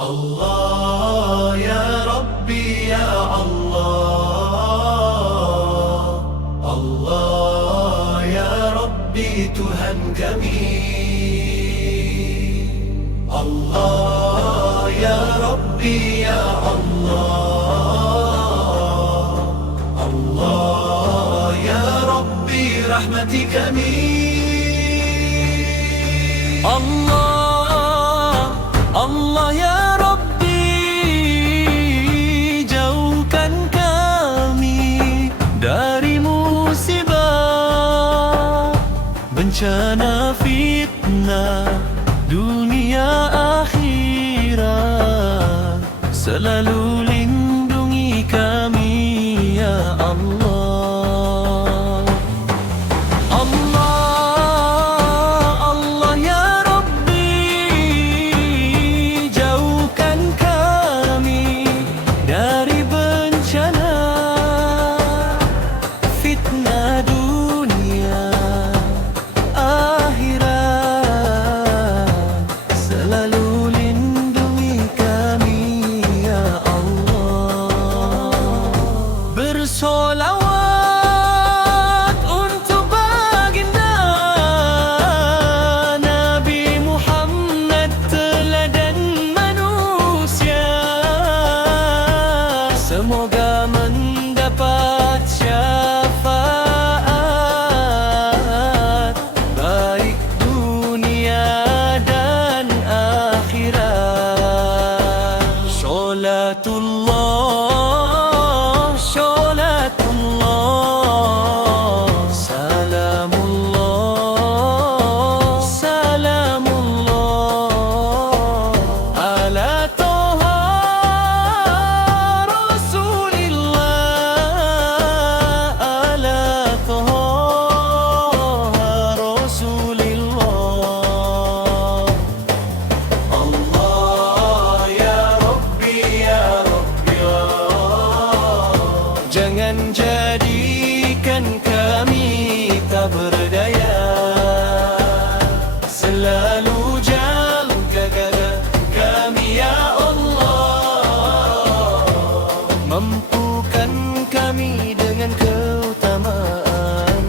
Allah ya Rabbi ya Allah, Allah ya Rabbi Tuhan kami. Allah ya Rabbi ya Allah, Allah ya Rabbi rahmati kami. Allah, Allah ya Rabbi, jauhkan kami dari musibah, bencana fitnah, dunia akhirat. Selalu lindungi kami ya Allah. Bersolawat untuk baginda Nabi Muhammad, teladan manusia. Semoga mendapat syafaat, baik dunia dan akhirat. Sholatullah, jangan jadikan kami tak berdaya. Selalu jaga kami ya Allah, mampukan kami dengan keutamaan.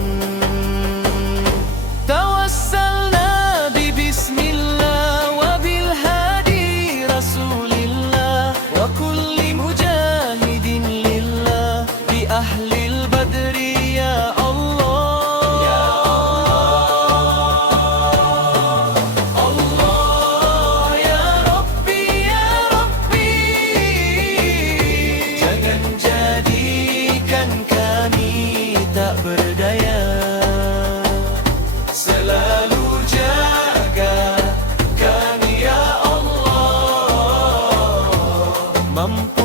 Tawassalna bi bismillah wa bil hadi rasulillah wa kulli mujahidin lillah bi ahlil badri ya Allah. Ya Allah, Allah ya Rabbi ya Rabbi, jangan jadikan kami tak berdaya. Selalu jaga kami ya Allah, mampu